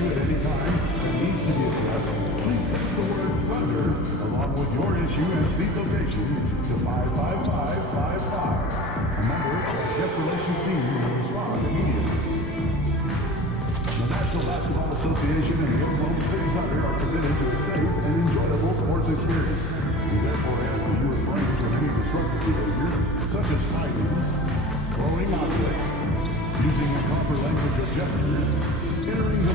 issue at any time that needs to be addressed, please text the word Thunder along with your issue and seat location to 55555. Remember, our guest relations team will respond immediately. The National Basketball Association and the Oklahoma City Thunder are committed to a safe and enjoyable sports experience. We therefore ask that you refrain from any destructive behavior, such as fighting, throwing objects, using improper language or gestures, entering the...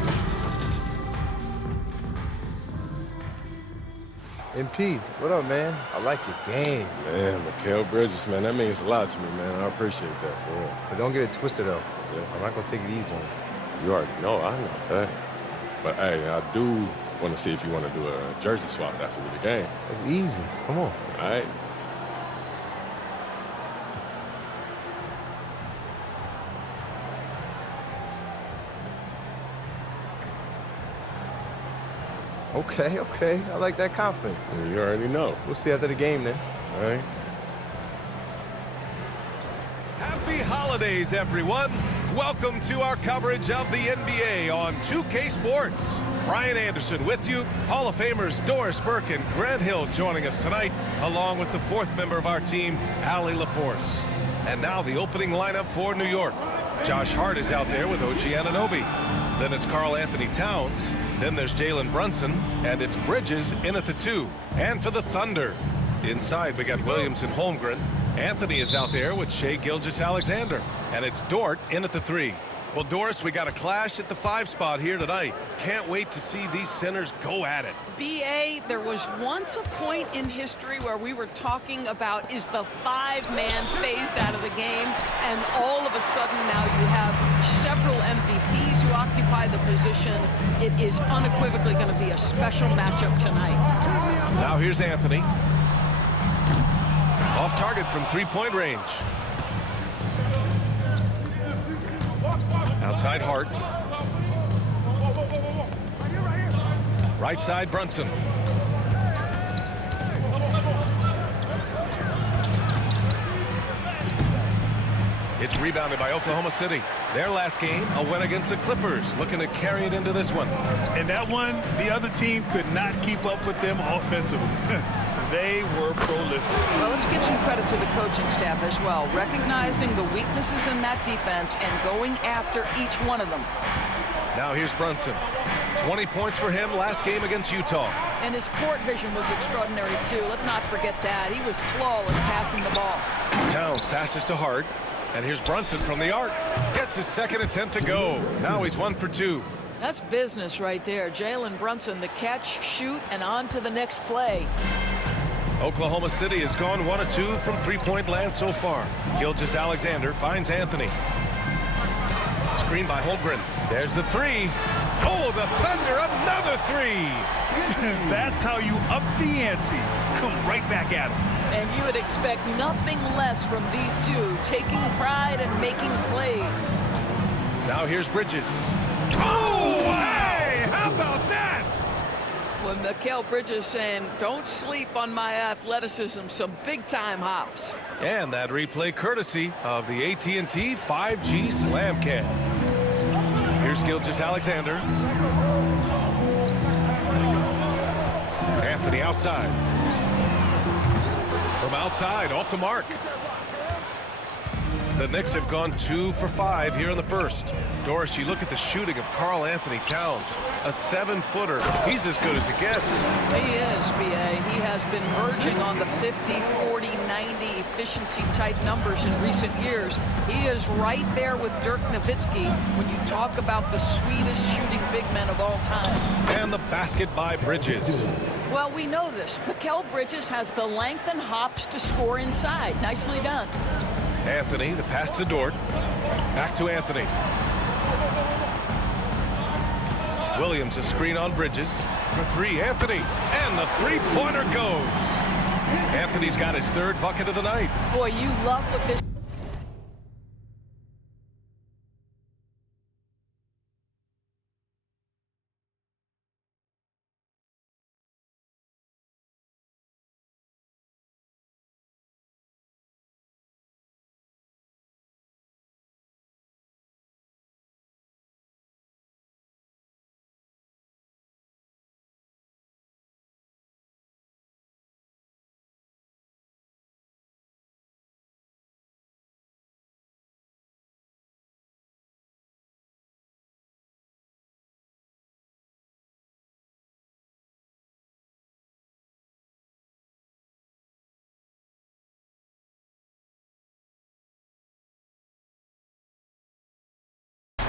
MP, what up, man? I like your game. Man, Okc Bridges, man, that means a lot to me, man. I appreciate that, for real. But don't get it twisted, though. Yeah. I'm not going to take it easy on you. You already know, I know that. But, hey, I do want to see if you want to do a jersey swap after the game. It's easy. Come on. All right? Okay. I like that confidence. You already know. We'll see after the game, then. All right? Happy holidays, everyone. Welcome to our coverage of the NBA on 2K Sports. Brian Anderson with you. Hall of Famers Doris Burke and Grant Hill joining us tonight, along with the fourth member of our team, Allie LaForce. And now the opening lineup for New York. Josh Hart is out there with OG Anunoby. Then it's Karl Anthony Towns. Then there's Jalen Brunson. And it's Bridges in at the 2. And for the Thunder, inside we got Williams and Holmgren. Anthony is out there with Shai Gilgeous-Alexander. And it's Dort in at the 3. Well, Doris, we got a clash at the 5 spot here tonight. Can't wait to see these centers go at it. B.A., there was once a point in history where we were talking about, is the 5-man phased out of the game? And all of a sudden now you have several MVPs who occupy the position. It is unequivocally going to be a special matchup tonight. Now here's Anthony. Off target from three-point range. Outside Hart. Right side Brunson. It's rebounded by Oklahoma City. Their last game, a win against the Clippers, looking to carry it into this one. And that one, the other team could not keep up with them offensively. They were prolific. Well, let's give some credit to the coaching staff as well, recognizing the weaknesses in that defense and going after each one of them. Now here's Brunson. 20 points for him last game against Utah. And his court vision was extraordinary, too. Let's not forget that. He was flawless passing the ball. Towns passes to Hart. And here's Brunson from the arc. Gets his second attempt to go. Now he's 1 for 2. That's business right there. Jalen Brunson, the catch, shoot, and on to the next play. Oklahoma City has gone 1 of 2 from three-point land so far. Gilgeous-Alexander finds Anthony. Screen by Holmgren. There's the 3. Oh, the Thunder, another 3. That's how you up the ante. Come right back at them. And you would expect nothing less from these two, taking pride and making plays. Now here's Bridges. Oh, hey, how about that? When Okc Bridges saying, don't sleep on my athleticism, some big-time hops. And that replay courtesy of the AT&T 5G Slam Cam. Here's Gilgeous-Alexander. Anthony outside. From outside, off the mark. The Knicks have gone 2 for 5 here in the first. Doris, you look at the shooting of Karl Anthony Towns, a 7-footer. He's as good as it gets. He is, B.A. He has been verging on the 50, 40, 90 efficiency type numbers in recent years. He is right there with Dirk Nowitzki when you talk about the sweetest shooting big men of all time. And the basket by Bridges. Well, we know this. Okc Bridges has the length and hops to score inside. Nicely done. Anthony, the pass to Dort. Back to Anthony. Williams, a screen on Bridges. For 3, Anthony. And the three-pointer goes. Anthony's got his 3rd bucket of the night. Boy, you love what this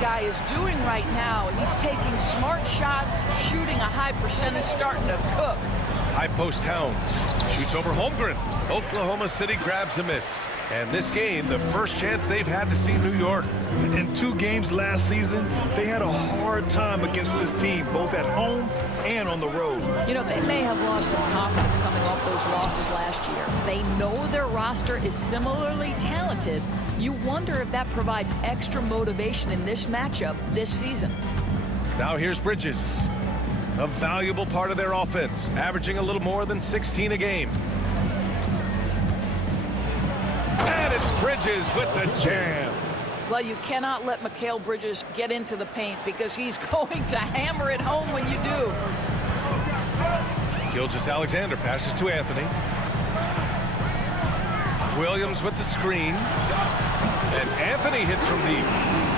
guy is doing right now. He's taking smart shots, shooting a high percentage, starting to cook. High post Towns. Shoots over Holmgren. Oklahoma City grabs a miss. And this game, the first chance they've had to see New York. In 2 games last season, they had a hard time against this team, both at home and on the road. You know, they may have lost some confidence coming off those losses last year. They know their roster is similarly talented. You wonder if that provides extra motivation in this matchup this season. Now here's Bridges. A valuable part of their offense, averaging a little more than 16 a game. And it's Bridges with the jam. Well, you cannot let Mikal Bridges get into the paint because he's going to hammer it home when you do. Gilgeous-Alexander passes to Anthony. Williams with the screen. And Anthony hits from deep.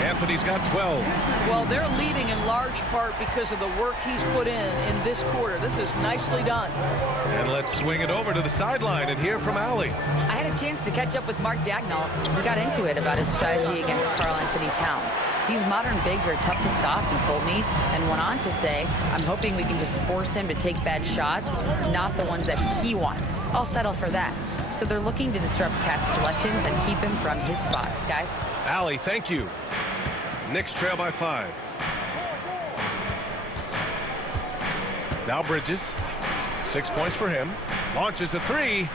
Anthony's got 12. Well, they're leading in large part because of the work he's put in this quarter. This is nicely done. And let's swing it over to the sideline and hear from Allie. I had a chance to catch up with Mark Dagnall. We got into it about his strategy against Karl Anthony Towns. These modern bigs are tough to stop, he told me, and went on to say, I'm hoping we can just force him to take bad shots, not the ones that he wants. I'll settle for that. So they're looking to disrupt Cat's selections and keep him from his spots, guys. Allie, thank you. Knicks trail by 5. Now Bridges. 6 points for him. Launches a 3.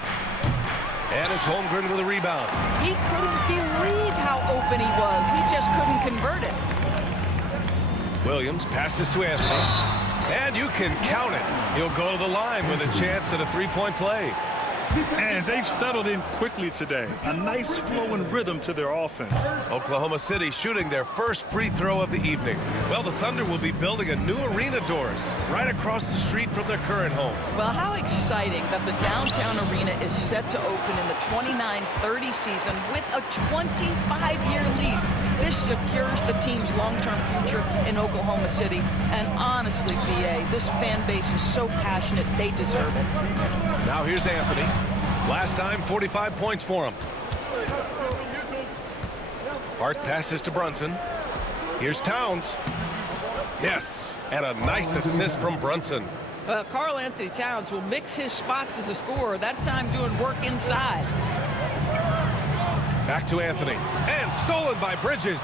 And it's Holmgren with a rebound. He couldn't believe how open he was. He just couldn't convert it. Williams passes to Anthony. And you can count it. He'll go to the line with a chance at a 3-point play. And they've settled in quickly today. A nice flow and rhythm to their offense. Oklahoma City shooting their first free throw of the evening. Well, the Thunder will be building a new arena, Doris, right across the street from their current home. Well, how exciting that the downtown arena is set to open in the 29-30 season with a 25-year lease. This secures the team's long-term future in Oklahoma City. And honestly, BA, this fan base is so passionate, they deserve it. Now here's Anthony. Last time, 45 points for him. Hart passes to Brunson. Here's Towns. Yes, and a nice assist from Brunson. Karl Anthony Towns will mix his spots as a scorer, that time doing work inside. Back to Anthony. And stolen by Bridges.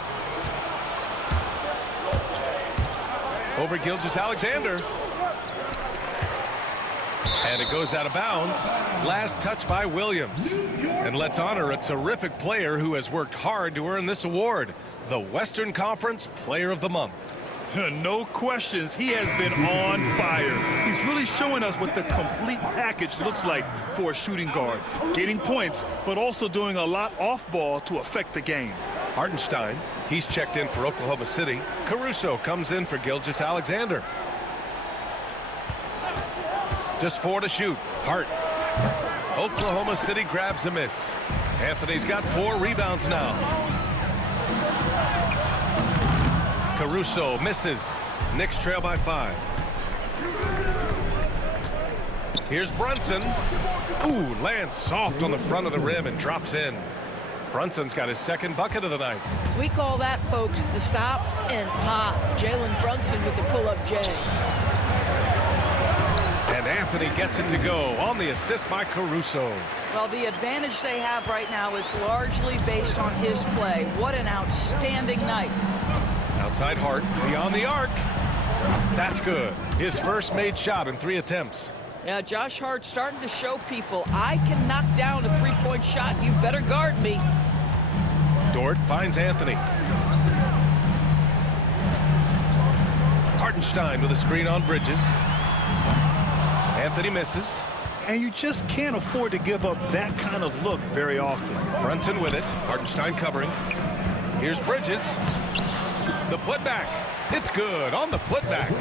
Over Gilgeous-Alexander. And it goes out of bounds. Last touch by Williams. And let's honor a terrific player who has worked hard to earn this award. The Western Conference Player of the Month. No questions, he has been on fire. He's really showing us what the complete package looks like for a shooting guard. Getting points, but also doing a lot off ball to affect the game. Hartenstein, he's checked in for Oklahoma City. Caruso comes in for Gilgeous-Alexander. Just 4 to shoot. Hart. Oklahoma City grabs a miss. Anthony's got 4 rebounds now. Caruso misses. Knicks trail by 5. Here's Brunson. Ooh, lands soft on the front of the rim and drops in. Brunson's got his second bucket of the night. We call that, folks, the stop and pop. Jalen Brunson with the pull-up J. And Anthony gets it to go on the assist by Caruso. Well, the advantage they have right now is largely based on his play. What an outstanding night. Outside Hart, beyond the arc. That's good. His first made shot in 3 attempts. Yeah, Josh Hart starting to show people, I can knock down a 3-point shot. You better guard me. Dort finds Anthony. Hartenstein with a screen on Bridges. Anthony misses. And you just can't afford to give up that kind of look very often. Brunson with it. Hartenstein covering. Here's Bridges. The putback. It's good on the putback.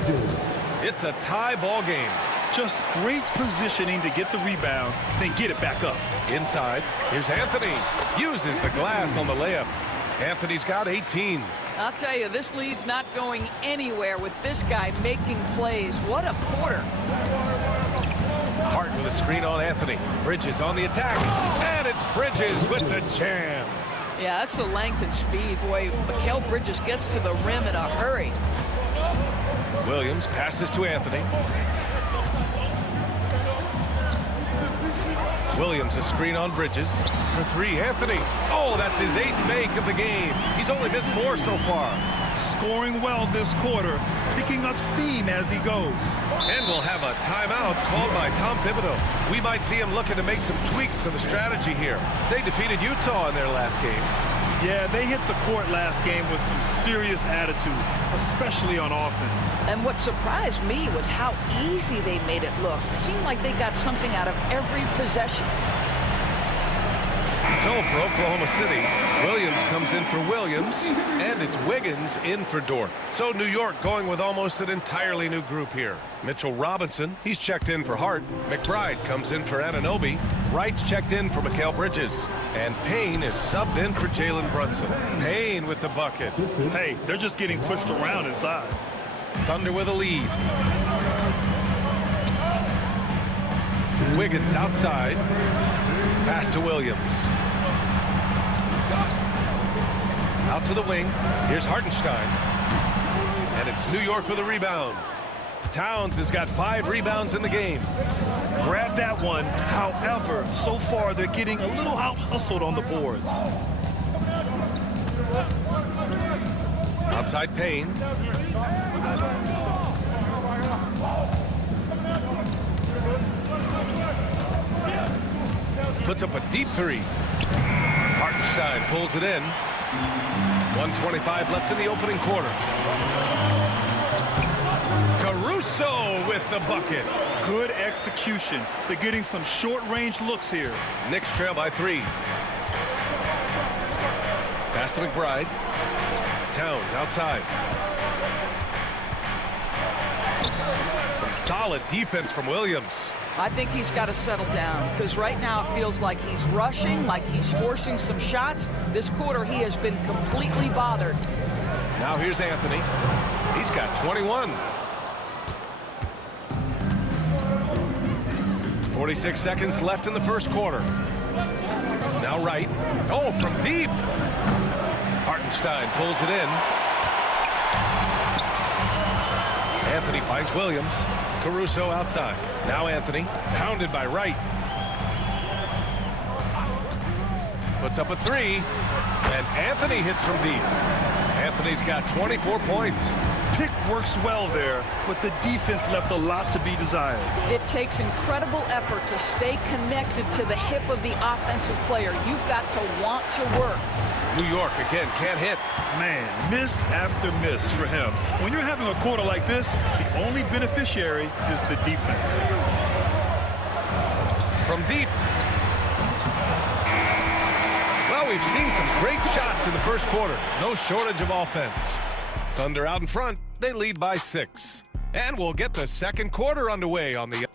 It's a tie ball game. Just great positioning to get the rebound, then get it back up. Inside. Here's Anthony. Uses the glass on the layup. Anthony's got 18. I'll tell you, this lead's not going anywhere with this guy making plays. What a quarter. Hart with a screen on Anthony. Bridges on the attack. And it's Bridges with the jam. Yeah, that's the length and speed. Boy, Mikal Bridges gets to the rim in a hurry. Williams passes to Anthony. Williams a screen on Bridges. For three, Anthony. Oh, that's his 8th make of the game. He's only missed 4 so far. Scoring well this quarter, picking up steam as he goes. And we'll have a timeout called by Tom Thibodeau. We might see him looking to make some tweaks to the strategy here. They defeated Utah in their last game. Yeah, they hit the court last game with some serious attitude, especially on offense. And what surprised me was how easy they made it look. It seemed like they got something out of every possession. So for Oklahoma City, Williams comes in for Williams, and it's Wiggins in for Dort. So New York going with almost an entirely new group here. Mitchell Robinson, he's checked in for Hart. McBride comes in for Anunoby. Wright's checked in for Mikal Bridges. And Payne is subbed in for Jalen Brunson. Payne with the bucket. Hey, they're just getting pushed around inside. Thunder with a lead. Wiggins outside. Pass to Williams. Out to the wing. Here's Hartenstein. And it's New York with a rebound. Towns has got 5 rebounds in the game. Grab that one. However, so far they're getting a little out-hustled on the boards. Outside Payne. Puts up a deep 3. Hartenstein pulls it in. 1:25 left in the opening quarter. Caruso with the bucket. Good execution. They're getting some short-range looks here. Knicks trail by 3. Pass to McBride. Towns outside. Some solid defense from Williams. I think he's got to settle down because right now it feels like he's rushing, like he's forcing some shots. This quarter he has been completely bothered. Now here's Anthony. He's got 21. 46 seconds left in the first quarter. Now Wright. Oh, from deep. Hartenstein pulls it in. Anthony finds Williams. Caruso outside. Now Anthony, pounded by Wright. Puts up a 3, and Anthony hits from deep. Anthony's got 24 points. Pick works well there, but the defense left a lot to be desired. It takes incredible effort to stay connected to the hip of the offensive player. You've got to want to work. New York again can't hit. Man, miss after miss for him. When you're having a quarter like this, the only beneficiary is the defense. From deep. Well, we've seen some great shots in the first quarter. No shortage of offense. Thunder out in front. They lead by 6. And we'll get the second quarter underway on the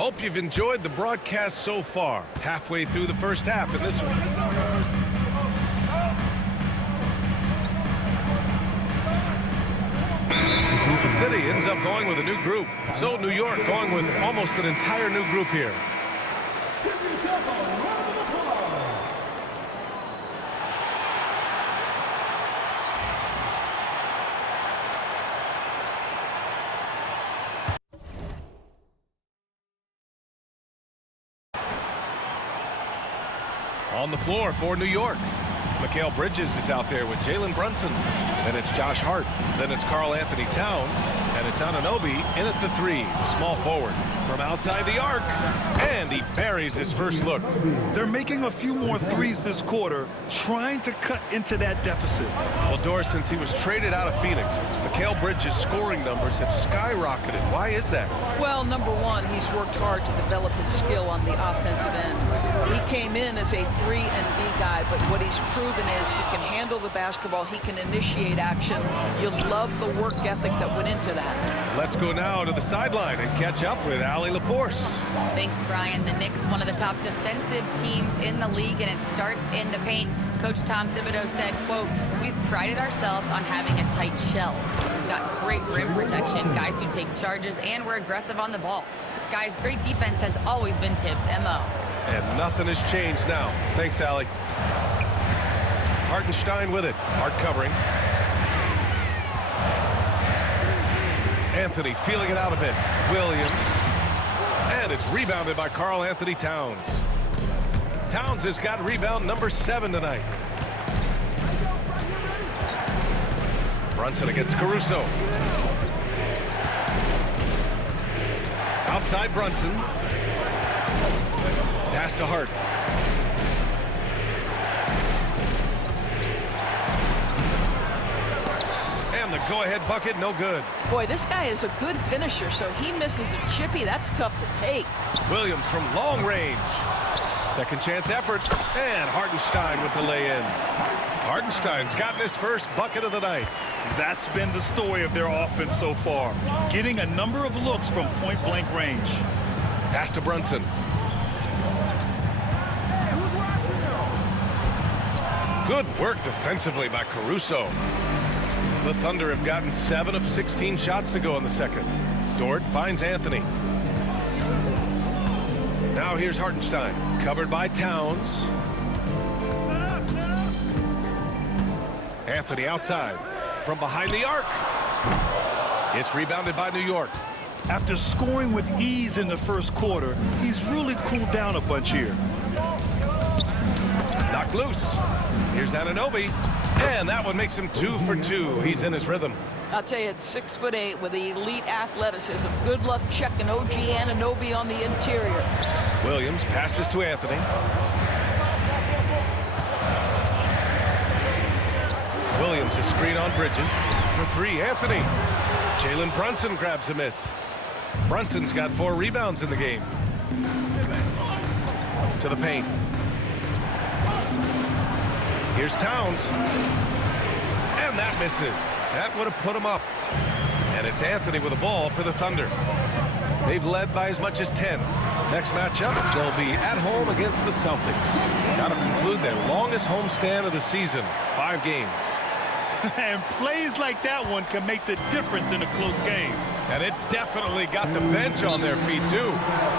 Hope you've enjoyed the broadcast so far. Halfway through the first half in this one. The city ends up going with a new group. So New York going with almost an entire new group here. On the floor for New York, Mikal Bridges is out there with Jalen Brunson. Then it's Josh Hart. Then it's Karl Anthony Towns. And it's Anunoby in at the 3, small forward. From outside the arc. And he buries his first look. They're making a few more threes this quarter, trying to cut into that deficit. Well, Doris, since he was traded out of Phoenix, Mikal Bridges' scoring numbers have skyrocketed. Why is that? Well, number one, he's worked hard to develop his skill on the offensive end. He came in as a 3-and-D guy, but what he's proven is he can handle the basketball, he can initiate action. You'll love the work ethic that went into that. Let's go now to the sideline and catch up with Allie LaForce. Thanks, Brian. The Knicks, one of the top defensive teams in the league, and it starts in the paint. Coach Tom Thibodeau said, quote, "We've prided ourselves on having a tight shell. We've got great rim protection, guys who take charges, and we're aggressive on the ball. Guys, great defense has always been Tibbs' MO." And nothing has changed now. Thanks, Allie. Hartenstein with it. Hart covering. Anthony feeling it out a bit. Williams. And it's rebounded by Karl Anthony Towns. Towns has got rebound number 7 tonight. Brunson against Caruso. Outside Brunson. Pass to Hart. And the go-ahead bucket, no good. Boy, this guy is a good finisher, so he misses a chippy. That's tough to take. Williams from long range. Second chance effort. And Hartenstein with the lay-in. Hartenstein's gotten his first bucket of the night. That's been the story of their offense so far, getting a number of looks from point-blank range. Pass to Brunson. Good work defensively by Caruso. The Thunder have gotten 7 of 16 shots to go in the second. Dort finds Anthony. Now here's Hartenstein, covered by Towns. Anthony outside from behind the arc. It's rebounded by New York. After scoring with ease in the first quarter, he's really cooled down a bunch here. Knocked loose. Here's Anunoby. And that one makes him 2 for 2. He's in his rhythm. I'll tell you, it's 6'8" with elite athleticism. Good luck checking OG Anunoby on the interior. Williams passes to Anthony. Williams is screen on Bridges. For 3, Anthony. Jalen Brunson grabs a miss. Brunson's got 4 rebounds in the game. To the paint. Here's Towns. And that misses. That would have put him up. And it's Anthony with the ball for the Thunder. They've led by as much as 10. Next matchup, they'll be at home against the Celtics. Got to conclude their longest homestand of the season, 5 games. And plays like that one can make the difference in a close game. And it definitely got the bench on their feet, too.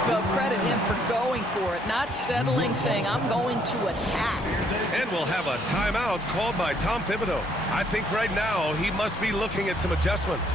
Well, credit him for going for it, not settling, saying, I'm going to attack. And we'll have a timeout called by Tom Thibodeau. I think right now he must be looking at some adjustments.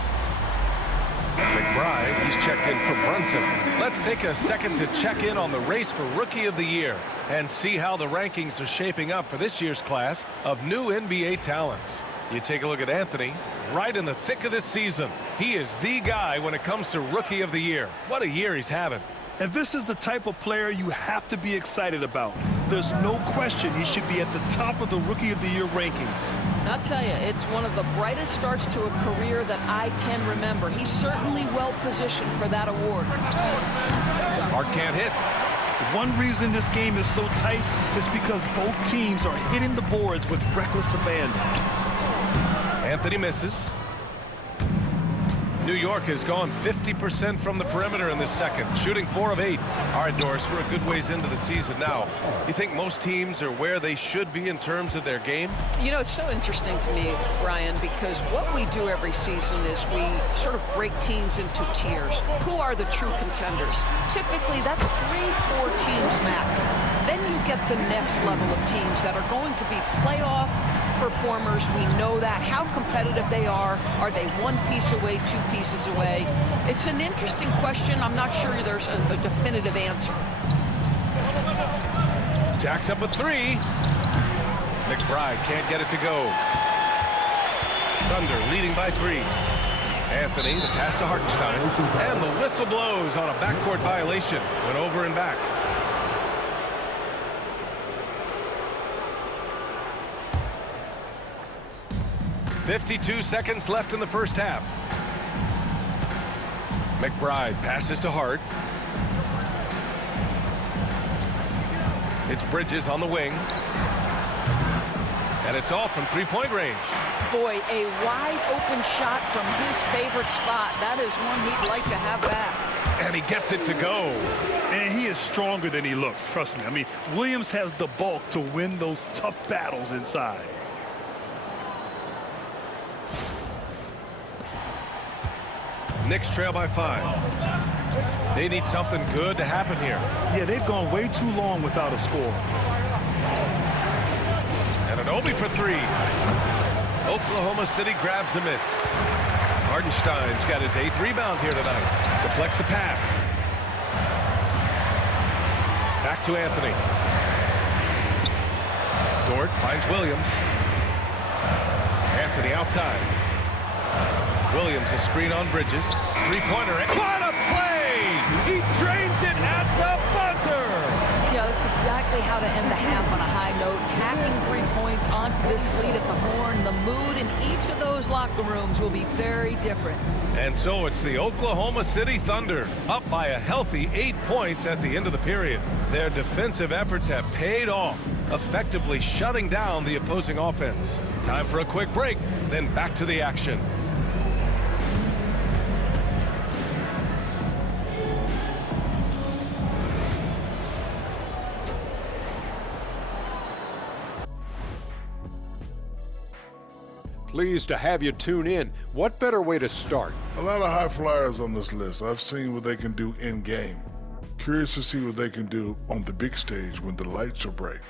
McBride, he's checked in for Brunson. Let's take a second to check in on the race for Rookie of the Year and see how the rankings are shaping up for this year's class of new NBA talents. You take a look at Anthony, right in the thick of this season. He is the guy when it comes to Rookie of the Year. What a year he's having. And this is the type of player you have to be excited about. There's no question he should be at the top of the Rookie of the Year rankings. I'll tell you, it's one of the brightest starts to a career that I can remember. He's certainly well positioned for that award. Hart can't hit. One reason this game is so tight is because both teams are hitting the boards with reckless abandon. Anthony misses. New York has gone 50% from the perimeter in this second, shooting 4 of 8. All right, Doris, we're a good ways into the season now. You think most teams are where they should be in terms of their game? You know, it's so interesting to me, Brian, because what we do every season is we sort of break teams into tiers. Who are the true contenders? Typically, that's 3-4 teams max. Then you get the next level of teams that are going to be playoff performers. We know that. How competitive they are. Are they 1 piece away, 2 pieces away? It's an interesting question. I'm not sure there's a definitive answer. Jack's up at 3. McBride can't get it to go. Thunder leading by 3. Anthony, the pass to Hartenstein. And the whistle blows on a backcourt violation. Went over and back. .52 seconds left in the first half. McBride passes to Hart. It's Bridges on the wing. And it's all from three-point range. Boy, a wide open shot from his favorite spot. That is one he'd like to have back. And he gets it to go. And he is stronger than he looks, trust me. I mean, Williams has the bulk to win those tough battles inside. Knicks trail by 5. They need something good to happen here. Yeah, they've gone way too long without a score. And an Obi for 3. Oklahoma City grabs a miss. Hartenstein's got his 8th rebound here tonight. Deflects the pass. Back to Anthony. Dort finds Williams. Anthony outside. Williams a screen on Bridges. Three-pointer. What a play! He drains it at the buzzer! Yeah, that's exactly how to end the half on a high note. Tacking 3 points onto this lead at the horn. The mood in each of those locker rooms will be very different. And so it's the Oklahoma City Thunder, up by a healthy 8 points at the end of the period. Their defensive efforts have paid off, effectively shutting down the opposing offense. Time for a quick break, then back to the action. Pleased to have you tune in. What better way to start? A lot of high flyers on this list. I've seen what they can do in game. Curious to see what they can do on the big stage when the lights are bright.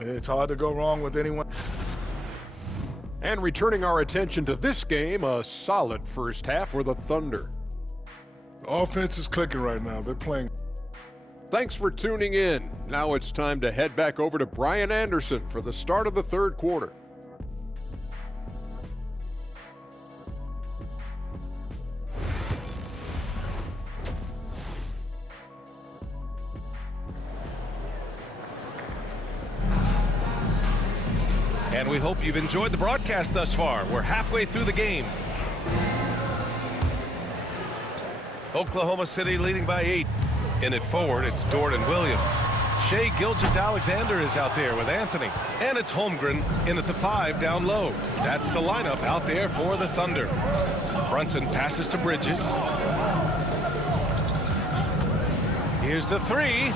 It's hard to go wrong with anyone. And returning our attention to this game, a solid first half for the Thunder. Offense is clicking right now. They're playing. Thanks for tuning in. Now it's time to head back over to Brian Anderson for the start of the third quarter. And we hope you've enjoyed the broadcast thus far. We're halfway through the game. Oklahoma City leading by 8. In it forward, it's Dort and Williams. Shai Gilgeous-Alexander is out there with Anthony. And it's Holmgren in at the 5 down low. That's the lineup out there for the Thunder. Brunson passes to Bridges. Here's the 3.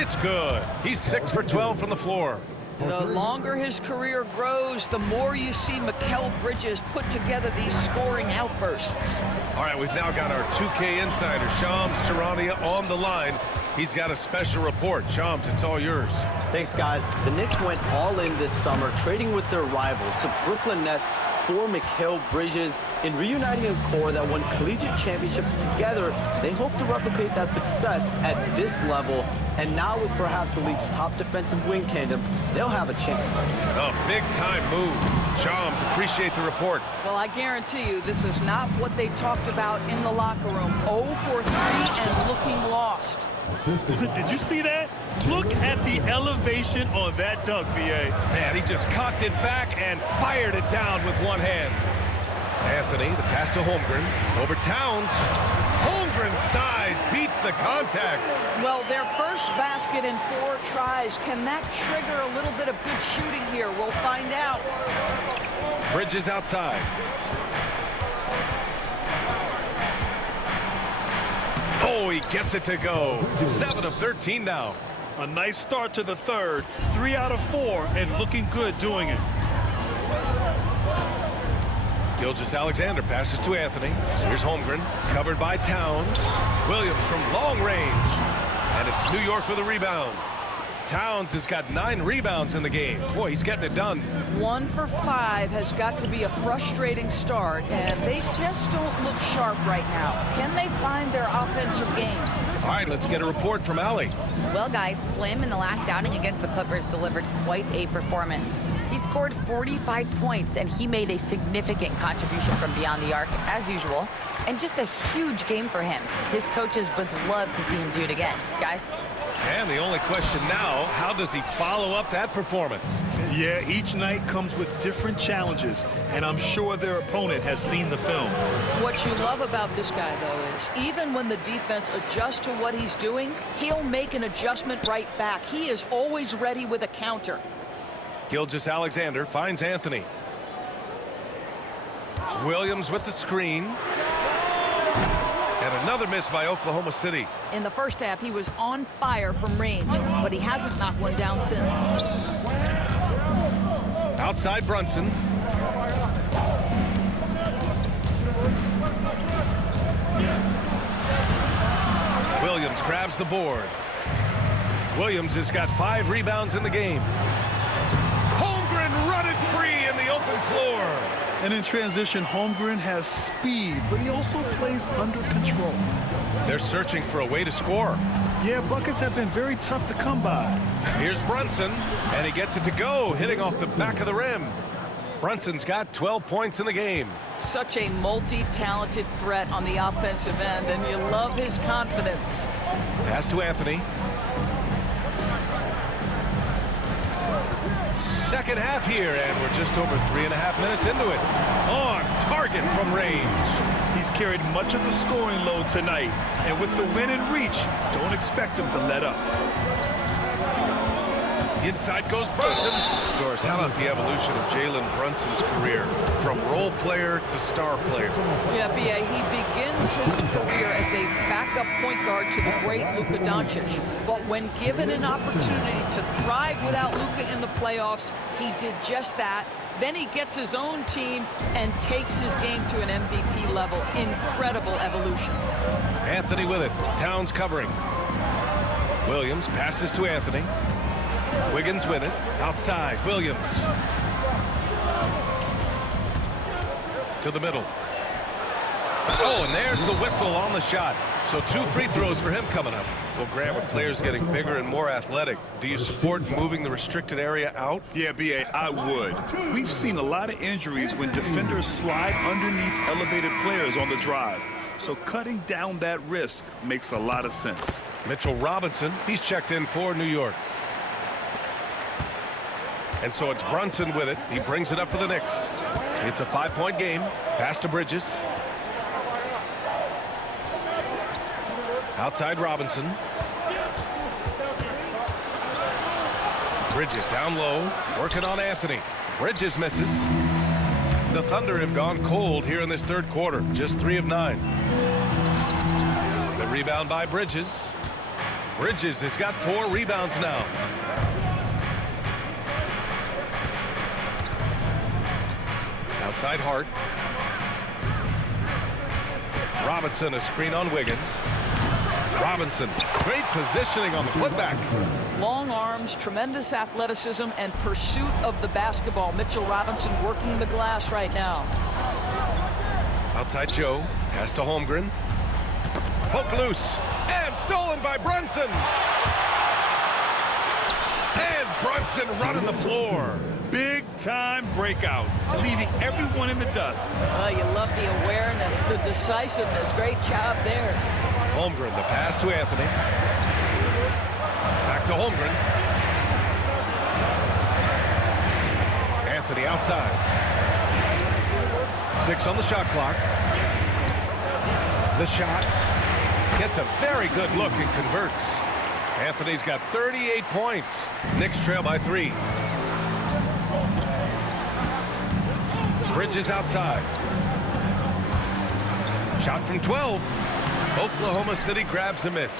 It's good. He's 6 for 12 from the floor. The longer his career grows, the more you see Mikal Bridges put together these scoring outbursts. All right, we've now got our 2K insider, Shams Charania, on the line. He's got a special report. Shams, it's all yours. Thanks, guys. The Knicks went all in this summer, trading with their rivals, the Brooklyn Nets, for Mikal Bridges. In reuniting a core that won collegiate championships together, they hope to replicate that success at this level. And now with perhaps the league's top defensive wing tandem, they'll have a chance. A big-time move. Shams, appreciate the report. Well, I guarantee you this is not what they talked about in the locker room. 0 for 3 and looking lost. Did you see that? Look at the elevation on that dunk, B.A. Man, he just cocked it back and fired it down with one hand. Anthony, the pass to Holmgren. Over Towns. Holmgren's size beats the contact. Well, their first basket in 4 tries. Can that trigger a little bit of good shooting here? We'll find out. Bridges outside. Oh, he gets it to go. 7 of 13 now. A nice start to the third. 3 out of 4 and looking good doing it. Gilgeous-Alexander passes to Anthony. Here's Holmgren, covered by Towns. Williams from long range. And it's New York with a rebound. Towns has got 9 rebounds in the game. Boy, he's getting it done. 1 for 5 has got to be a frustrating start, and they just don't look sharp right now. Can they find their offensive game? All right, let's get a report from Allie. Well, guys, Slim in the last outing against the Clippers delivered quite a performance. He scored 45 points, and he made a significant contribution from beyond the arc, as usual, and just a huge game for him. His coaches would love to see him do it again. Guys? And the only question now, how does he follow up that performance? Yeah, each night comes with different challenges, and I'm sure their opponent has seen the film. What you love about this guy, though, is even when the defense adjusts to what he's doing, he'll make an adjustment right back. He is always ready with a counter. Gilgeous-Alexander finds Anthony. Williams with the screen. And another miss by Oklahoma City. In the first half, he was on fire from range, but he hasn't knocked one down since. Outside Brunson. Williams grabs the board. Williams has got 5 rebounds in the game. Holmgren running free in the open floor. And in transition, Holmgren has speed, but he also plays under control. They're searching for a way to score. Yeah, buckets have been very tough to come by. Here's Brunson, and he gets it to go, hitting off the back of the rim. Brunson's got 12 points in the game. Such a multi-talented threat on the offensive end, and you love his confidence. Pass to Anthony. Second half here, and we're just over 3.5 minutes into it. On target from range. He's carried much of the scoring load tonight, and with the win and reach, don't expect him to let up. Inside goes Brunson. Doris, how about the evolution of Jalen Brunson's career from role player to star player? Yeah, B.A., he begins his career as a backup point guard to the great Luka Doncic. But when given an opportunity to thrive without Luka in the playoffs, he did just that. Then he gets his own team and takes his game to an MVP level. Incredible evolution. Anthony with it. Towns covering. Williams passes to Anthony. Wiggins with it. Outside. Williams. To the middle. Oh, and there's the whistle on the shot. So 2 free throws for him coming up. Well, Graham, with players getting bigger and more athletic, do you support moving the restricted area out? Yeah, B.A., I would. We've seen a lot of injuries when defenders slide underneath elevated players on the drive. So cutting down that risk makes a lot of sense. Mitchell Robinson, he's checked in for New York. And so it's Brunson with it. He brings it up for the Knicks. It's a 5-point game. Pass to Bridges. Outside Robinson. Bridges down low, working on Anthony. Bridges misses. The Thunder have gone cold here in this third quarter, just 3 of 9. The rebound by Bridges. Bridges has got 4 rebounds now. Outside Hart. Robinson, a screen on Wiggins. Robinson, great positioning on the putback. Long arms, tremendous athleticism, and pursuit of the basketball. Mitchell Robinson working the glass right now. Outside Joe, pass to Holmgren. Poke loose, and stolen by Brunson. And Brunson running the floor. Big time breakout, leaving everyone in the dust. You love the awareness, the decisiveness. Great job there. Holmgren, the pass to Anthony. Back to Holmgren. Anthony outside. 6 on the shot clock. The shot. Gets a very good look and converts. Anthony's got 38 points. Knicks trail by 3. Bridges outside. Shot from 12. Oklahoma City grabs a miss.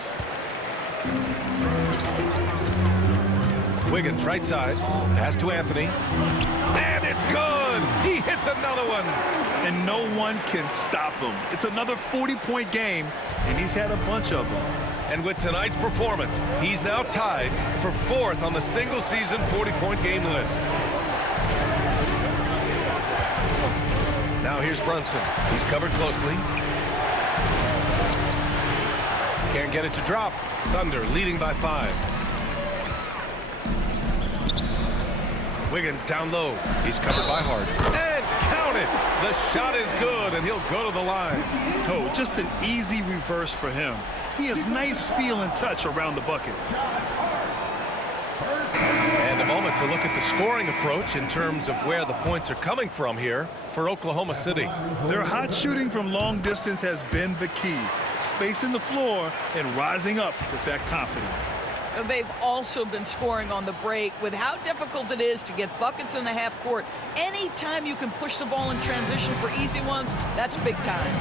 Wiggins right side. Pass to Anthony. And it's good. He hits another one. And no one can stop him. It's another 40-point game, and he's had a bunch of them. And with tonight's performance, he's now tied for 4th on the single-season 40-point game list. Now here's Brunson. He's covered closely. Can't get it to drop. Thunder leading by 5. Wiggins down low. He's covered by Hart. And count it. The shot is good, and he'll go to the line. Oh, just an easy reverse for him. He has nice feel and touch around the bucket. And a moment to look at the scoring approach in terms of where the points are coming from here for Oklahoma City. Their hot shooting from long distance has been the key. Spacing the floor and rising up with that confidence. They've also been scoring on the break. With how difficult it is to get buckets in the half court, anytime you can push the ball in transition for easy ones, that's big time.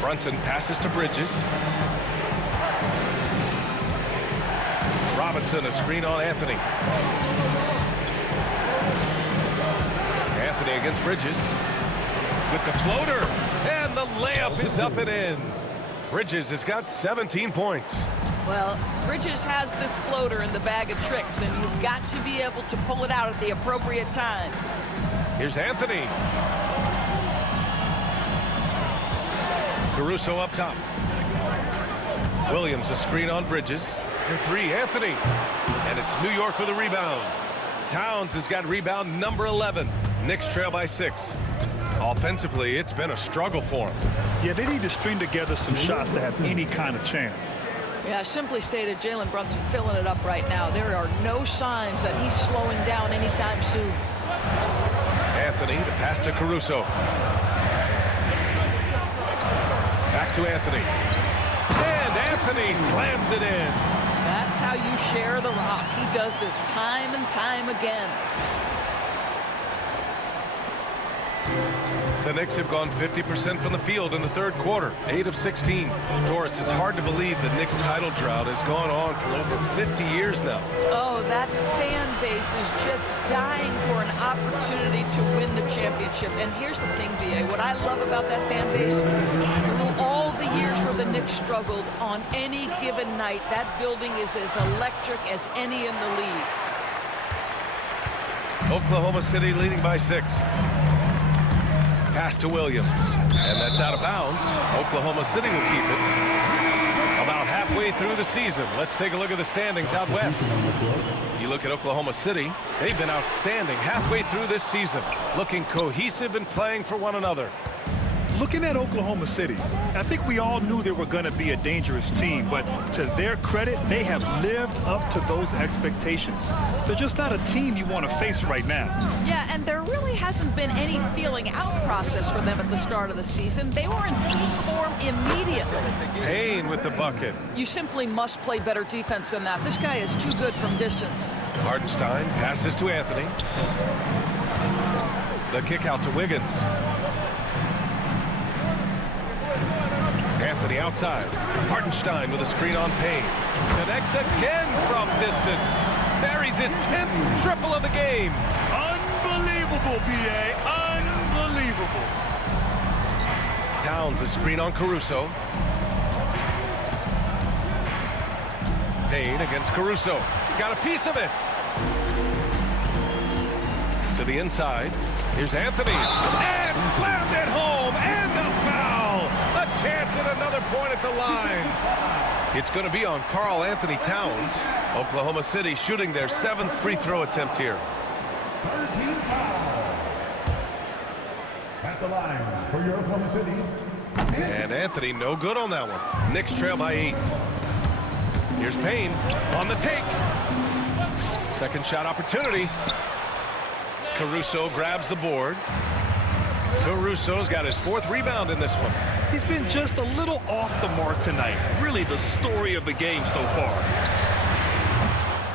Brunson passes to Bridges. Robinson, a screen on Anthony. Anthony against Bridges. With the floater. And the layup is up and in. Bridges has got 17 points. Well, Bridges has this floater in the bag of tricks, and you've got to be able to pull it out at the appropriate time. Here's Anthony. Caruso up top. Williams, a screen on Bridges. For 3, Anthony. And it's New York with a rebound. Towns has got rebound number 11. Knicks trail by 6. Offensively, it's been a struggle for him. Yeah, they need to string together some shots to have any kind of chance. Yeah, simply stated, Jalen Brunson filling it up right now. There are no signs that he's slowing down anytime soon. Anthony, the pass to Caruso. Back to Anthony. And Anthony slams it in. That's how you share the rock. He does this time and time again. The Knicks have gone 50% from the field in the 3rd quarter, 8 of 16. Doris, it's hard to believe the Knicks title drought has gone on for over 50 years now. Oh, that fan base is just dying for an opportunity to win the championship. And here's the thing, B.A., what I love about that fan base, through all the years where the Knicks struggled, on any given night, that building is as electric as any in the league. Oklahoma City leading by 6. Pass to Williams, and that's out of bounds. Oklahoma City will keep it. About halfway through the season, let's take a look at the standings out west. You look at Oklahoma City, they've been outstanding halfway through this season, looking cohesive and playing for one another. Looking at Oklahoma City, I think we all knew they were going to be a dangerous team, but to their credit, they have lived up to those expectations. They're just not a team you want to face right now. Yeah, and there really hasn't been any feeling out process for them at the start of the season. They were in peak form immediately. Payne with the bucket. You simply must play better defense than that. This guy is too good from distance. Hartenstein passes to Anthony. The kick out to Wiggins. Anthony outside. Hartenstein with a screen on Payne. Connects again from distance. Buries his 10th triple of the game. Unbelievable, B.A. Unbelievable. Towns a screen on Caruso. Payne against Caruso. Got a piece of it. To the inside. Here's Anthony. And slammed it home. And the foul. A chance at another point at the line. It's going to be on Karl Anthony Towns. Oklahoma City shooting their 7th free throw attempt here. 13 foul. At the line for your Oklahoma City. And Anthony no good on that one. Knicks trail by 8. Here's Payne on the take. Second shot opportunity. Caruso grabs the board. Caruso's got his 4th rebound in this one. He's been just a little off the mark tonight. Really the story of the game so far.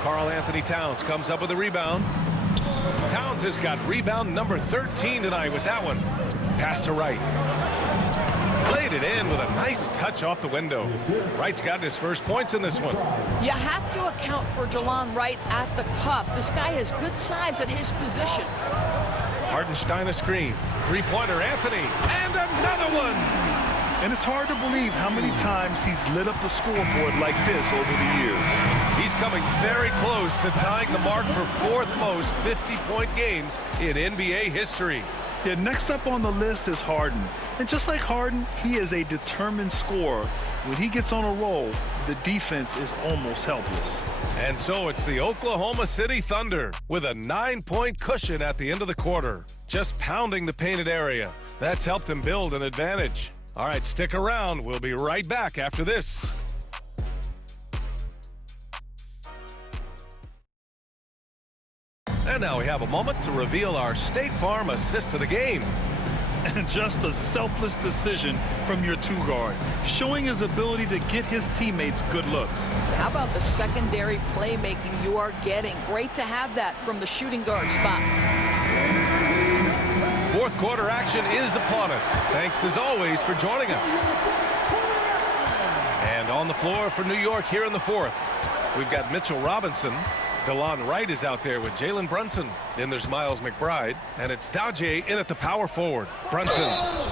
Karl Anthony Towns comes up with a rebound. Towns has got rebound number 13 tonight with that one. Pass to Wright. Laid it in with a nice touch off the window. Wright's gotten his first points in this one. You have to account for Jelon Wright at the cup. This guy has good size at his position. Hartenstein a screen. Three-pointer Anthony. And another one. And it's hard to believe how many times he's lit up the scoreboard like this over the years. He's coming very close to tying the mark for fourth most 50-point games in NBA history. Yeah, next up on the list is Harden. And just like Harden, he is a determined scorer. When he gets on a roll, the defense is almost helpless. And so it's the Oklahoma City Thunder with a 9-point cushion at the end of the quarter. Just pounding the painted area. That's helped him build an advantage. All right, stick around. We'll be right back after this. And now we have a moment to reveal our State Farm assist of the game. And just a selfless decision from your two-guard, showing his ability to get his teammates good looks. How about the secondary playmaking you are getting? Great to have that from the shooting guard spot. Fourth quarter action is upon us. Thanks as always for joining us. And on the floor for New York here in the fourth, we've got Mitchell Robinson. Jelon Wright is out there with Jalen Brunson. Then there's Miles McBride, and it's Daje in at the power forward. Brunson,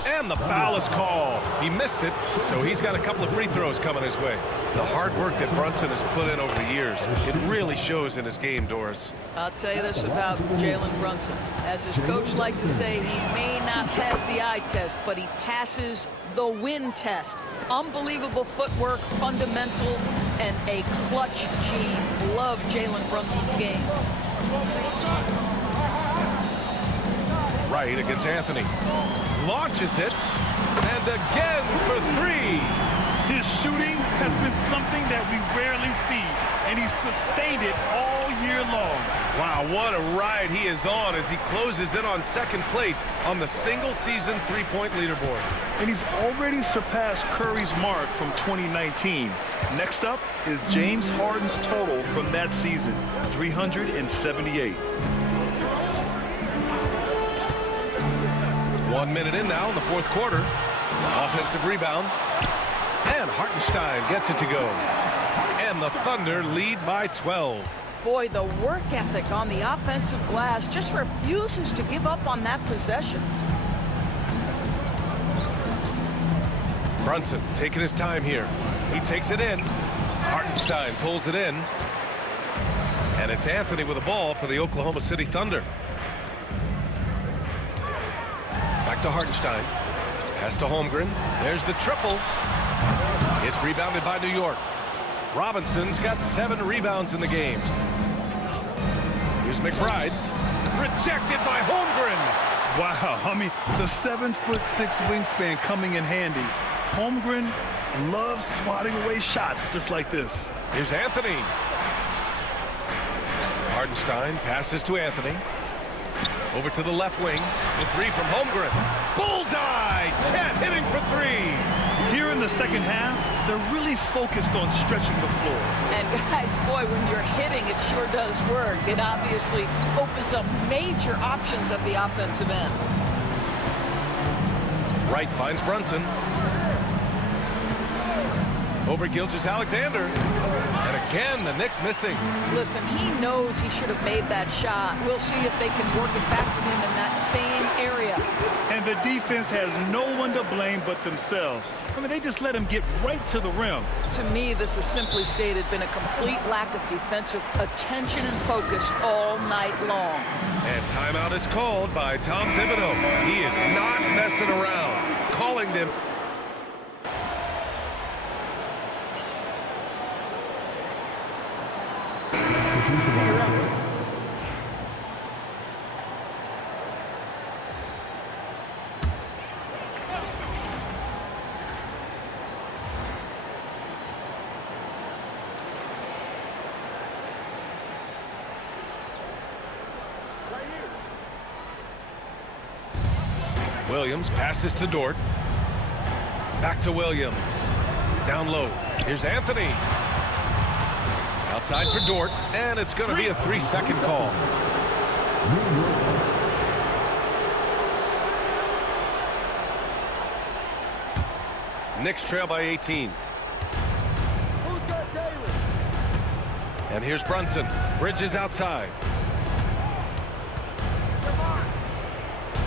and the foul is called. He missed it, so he's got a couple of free throws coming his way. The hard work that Brunson has put in over the years, it really shows in his game, Doris. I'll tell you this about Jalen Brunson. As his coach likes to say, he may not pass the eye test, but he passes the win test. Unbelievable footwork, fundamentals, and a clutch G. Love Jalen Brunson's game. Wright against Anthony. Launches it, and again for three. His shooting has been something that we rarely see, and he's sustained it all year long. Wow, what a ride he is on as he closes in on second place on the single-season three-point leaderboard. And he's already surpassed Curry's mark from 2019. Next up is James Harden's total from that season, 378. 1 minute in now in the fourth quarter. Offensive rebound. And Hartenstein gets it to go. And the Thunder lead by 12. Boy, the work ethic on the offensive glass just refuses to give up on that possession. Brunson taking his time here. He takes it in. Hartenstein pulls it in. And it's Anthony with the ball for the Oklahoma City Thunder. Back to Hartenstein. Pass to Holmgren. There's the triple. It's rebounded by New York. Robinson's got 7 rebounds in the game. Here's McBride. Rejected by Holmgren. Wow, I mean, the 7'6" wingspan coming in handy. Holmgren loves swatting away shots just like this. Here's Anthony. Hartenstein passes to Anthony. Over to the left wing. The three from Holmgren. Bullseye! Chet hitting for three. Here in the second half, they're really focused on stretching the floor. And guys, boy, when you're hitting, it sure does work. It obviously opens up major options at the offensive end. Wright finds Brunson. Over Gilgeous-Alexander. And again, the Knicks missing. Listen, he knows he should have made that shot. We'll see if they can work it back to him in that same area. And the defense has no one to blame but themselves. I mean, they just let him get right to the rim. To me, this has simply stated been a complete lack of defensive attention and focus all night long. And timeout is called by Tom Thibodeau. He is not messing around. Calling them. Williams passes to Dort. Back to Williams. Down low. Here's Anthony. Outside for Dort, and it's going to be a 3-second call. Knicks trail by 18. And here's Brunson. Bridges outside.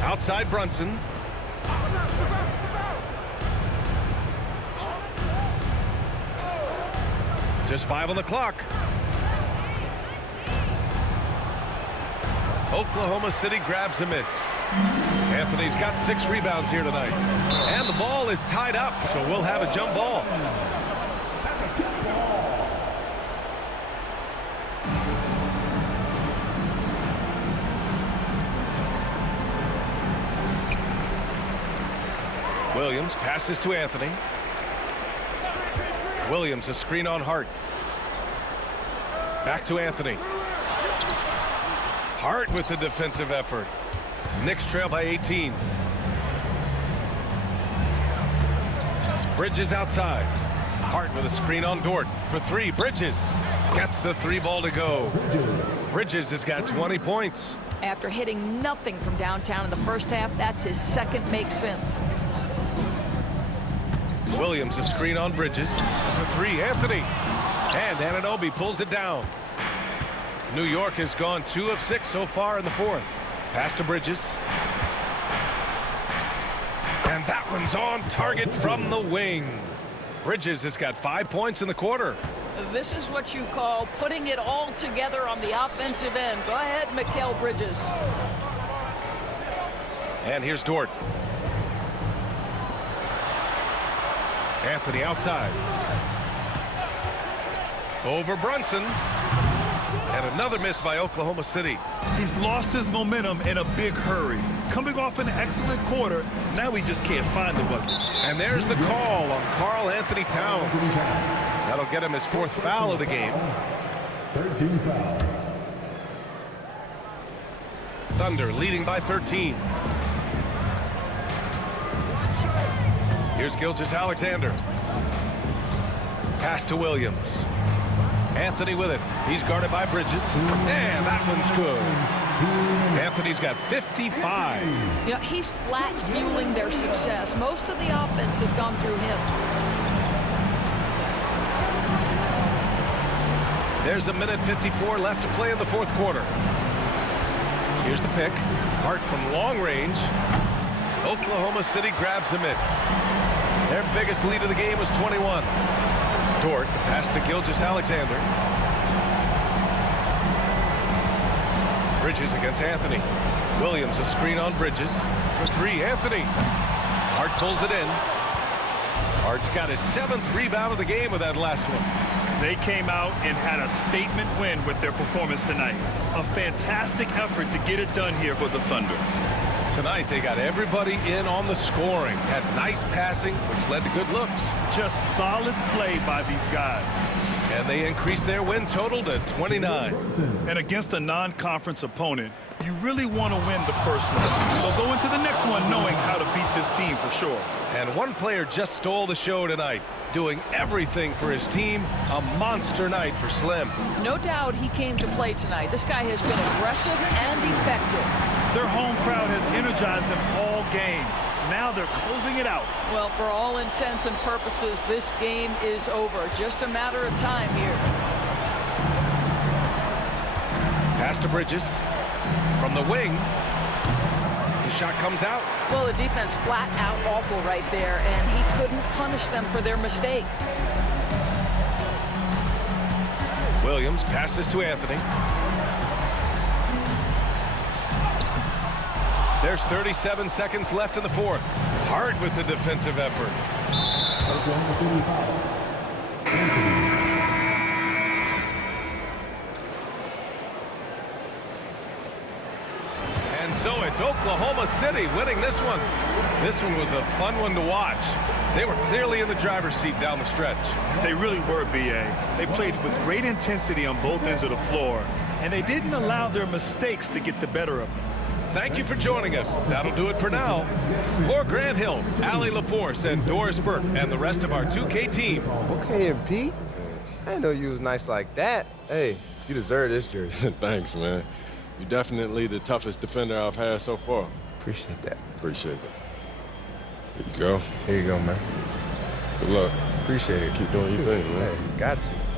Outside Brunson. Just 5 on the clock. Oklahoma City grabs a miss. Anthony's got 6 rebounds here tonight. And the ball is tied up, so we'll have a jump ball. Williams passes to Anthony. Williams, a screen on Hart. Back to Anthony. Hart with the defensive effort. Knicks trail by 18. Bridges outside. Hart with a screen on Dort for 3. Bridges gets the 3 ball to go. Bridges has got 20 points. After hitting nothing from downtown in the first half, that's his second make since. Williams, a screen on Bridges for 3. Anthony. And Anunoby pulls it down. New York has gone 2 of 6 so far in the 4th. Pass to Bridges. And that one's on target from the wing. Bridges has got 5 points in the quarter. This is what you call putting it all together on the offensive end. Go ahead, Mikal Bridges. And here's Dort. Anthony outside. Over Brunson. And another miss by Oklahoma City. He's lost his momentum in a big hurry. Coming off an excellent quarter, now he just can't find the bucket. And there's the call on Karl Anthony Towns. That'll get him his 4th foul of the game. 13 foul. Thunder leading by 13. Here's Gilgeous-Alexander. Pass to Williams. Anthony with it. He's guarded by Bridges. And that one's good. Anthony's got 55. You know, he's flat fueling their success. Most of the offense has gone through him. There's a minute 54 left to play in the 4th quarter. Here's the pick. Hart from long range. Oklahoma City grabs a miss. Their biggest lead of the game was 21. Dort, the pass to Gilgeous-Alexander. Bridges against Anthony. Williams, a screen on Bridges for 3. Anthony. Hart pulls it in. Hart's got his 7th rebound of the game with that last one. They came out and had a statement win with their performance tonight. A fantastic effort to get it done here for the Thunder. Tonight, they got everybody in on the scoring. Had nice passing, which led to good looks. Just solid play by these guys. And they increased their win total to 29. And against a non-conference opponent, you really want to win the first one. So go into the next one knowing how to beat this team for sure. And one player just stole the show tonight, doing everything for his team. A monster night for Slim. No doubt he came to play tonight. This guy has been aggressive and effective. Their home crowd has energized them all game. Now they're closing it out. Well, for all intents and purposes, this game is over. Just a matter of time here. Pass to Bridges. From the wing. The shot comes out. Well, the defense flat out awful right there, and he couldn't punish them for their mistake. Williams passes to Anthony. There's 37 seconds left in the 4th. Hart with the defensive effort. Oklahoma City foul. And so it's Oklahoma City winning this one. This one was a fun one to watch. They were clearly in the driver's seat down the stretch. They really were, B.A. They played with great intensity on both ends of the floor, and they didn't allow their mistakes to get the better of them. Thank you for joining us. That'll do it for now. For Grant Hill, Allie LaForce, and Doris Burke, and the rest of our 2K team. Okay, MP. I didn't know you was nice like that. Hey, you deserve this jersey. Thanks, man. You're definitely the toughest defender I've had so far. Appreciate that. Appreciate that. Here you go. Here you go, man. Good luck. Appreciate it. Keep doing your thing, man. Hey, got you.